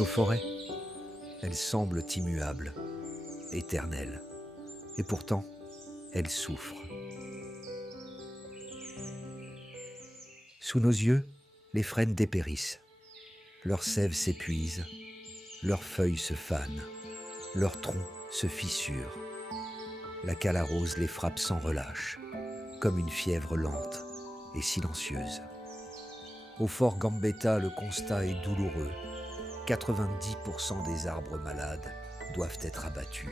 Nos forêts, elles semblent immuables, éternelles, et pourtant, elles souffrent. Sous nos yeux, les frênes dépérissent, leurs sève s'épuisent, leurs feuilles se fanent, leurs troncs se fissurent. La cale à rose les frappe sans relâche, comme une fièvre lente et silencieuse. Au fort Gambetta, le constat est douloureux. 90% des arbres malades doivent être abattus.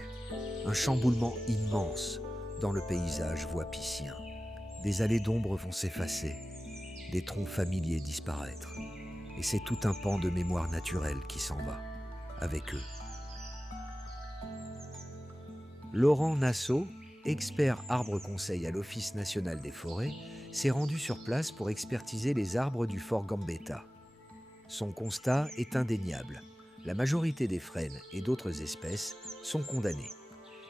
Un chamboulement immense dans le paysage voipicien. Des allées d'ombre vont s'effacer, des troncs familiers disparaître. Et c'est tout un pan de mémoire naturelle qui s'en va, avec eux. Laurent Nassau, expert arbre conseil à l'Office national des forêts, s'est rendu sur place pour expertiser les arbres du fort Gambetta. Son constat est indéniable. La majorité des frênes et d'autres espèces sont condamnées.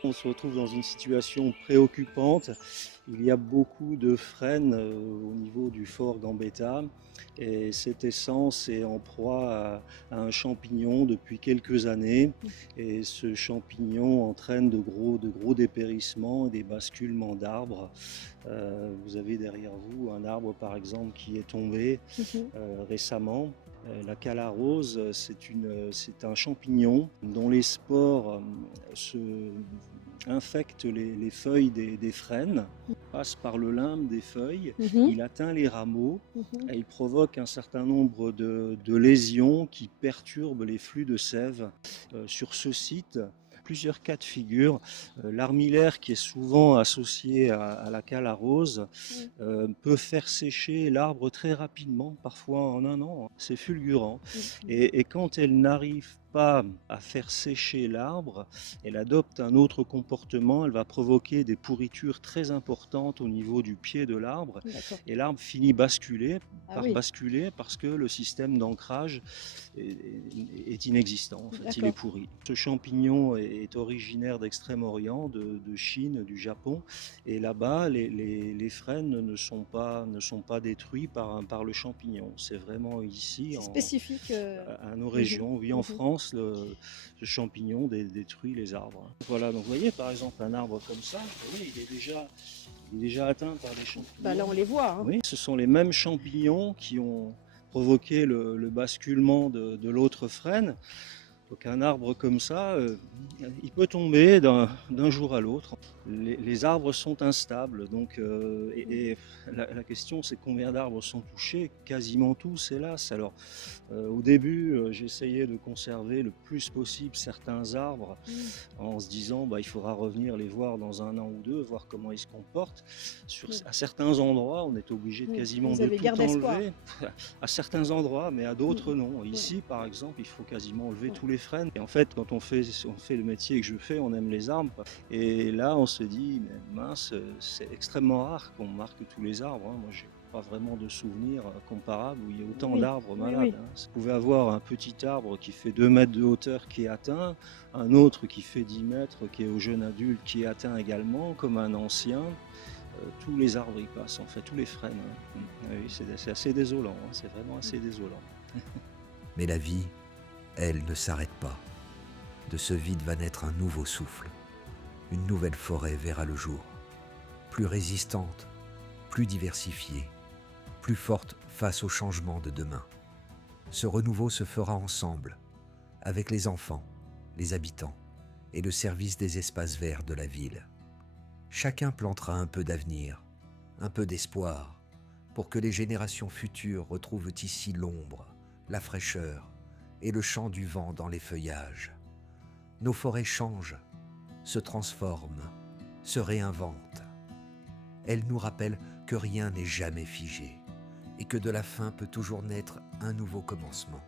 On se retrouve dans une situation préoccupante. Il y a beaucoup de frênes au niveau du fort Gambetta et cette essence est en proie à un champignon depuis quelques années et ce champignon entraîne de gros dépérissements et des basculements d'arbres. Vous avez derrière vous un arbre par exemple qui est tombé récemment. La cale à rose, c'est un champignon dont les spores infectent les feuilles des frênes, passe par le limbe des feuilles, il atteint les rameaux et il provoque un certain nombre de lésions qui perturbent les flux de sève. Sur ce site, plusieurs cas de figure. L'armillaire qui est souvent associé à la cale à rose peut faire sécher l'arbre très rapidement, parfois en un an. C'est fulgurant. Et quand elle n'arrive pas à faire sécher l'arbre, elle adopte un autre comportement, elle va provoquer des pourritures très importantes au niveau du pied de l'arbre et l'arbre finit basculer parce que le système d'ancrage est inexistant, en fait, il est pourri. Ce champignon est originaire d'Extrême-Orient, de Chine, du Japon et là-bas les frênes ne sont pas détruits par le champignon. C'est vraiment ici, spécifique à nos régions. Oui, en France, le champignon détruit les arbres. Voilà, donc vous voyez par exemple un arbre comme ça, vous voyez, il est déjà atteint par des champignons. Là on les voit. Oui, ce sont les mêmes champignons qui ont provoqué le basculement de l'autre frêne. Donc un arbre comme ça, il peut tomber d'un jour à l'autre. Les arbres sont instables, donc, la question c'est combien d'arbres sont touchés. Quasiment tous, hélas. Alors au début, j'essayais de conserver le plus possible certains arbres en se disant il faudra revenir les voir dans un an ou deux, voir comment ils se comportent. À certains endroits, on est obligé de quasiment de tout enlever. À certains endroits, mais à d'autres non. Ici, par exemple, il faut quasiment enlever tous les frênes. Et en fait, quand on fait le métier que je fais, on aime les arbres. Et là, on se dit, mais mince, c'est extrêmement rare qu'on marque tous les arbres. Moi, j'ai pas vraiment de souvenirs comparables où il y a autant d'arbres malades. Vous pouvez avoir un petit arbre qui fait 2 mètres de hauteur qui est atteint, un autre qui fait 10 mètres qui est au jeune adulte qui est atteint également, comme un ancien. Tous les arbres y passent, en fait, tous les frênes. Oui, c'est assez désolant, c'est vraiment assez désolant. Mais la vie, elle, ne s'arrête pas. De ce vide va naître un nouveau souffle. Une nouvelle forêt verra le jour. Plus résistante, plus diversifiée, plus forte face aux changements de demain. Ce renouveau se fera ensemble, avec les enfants, les habitants et le service des espaces verts de la ville. Chacun plantera un peu d'avenir, un peu d'espoir, pour que les générations futures retrouvent ici l'ombre, la fraîcheur et le chant du vent dans les feuillages. Nos forêts changent, se transforment, se réinventent. Elles nous rappellent que rien n'est jamais figé et que de la fin peut toujours naître un nouveau commencement.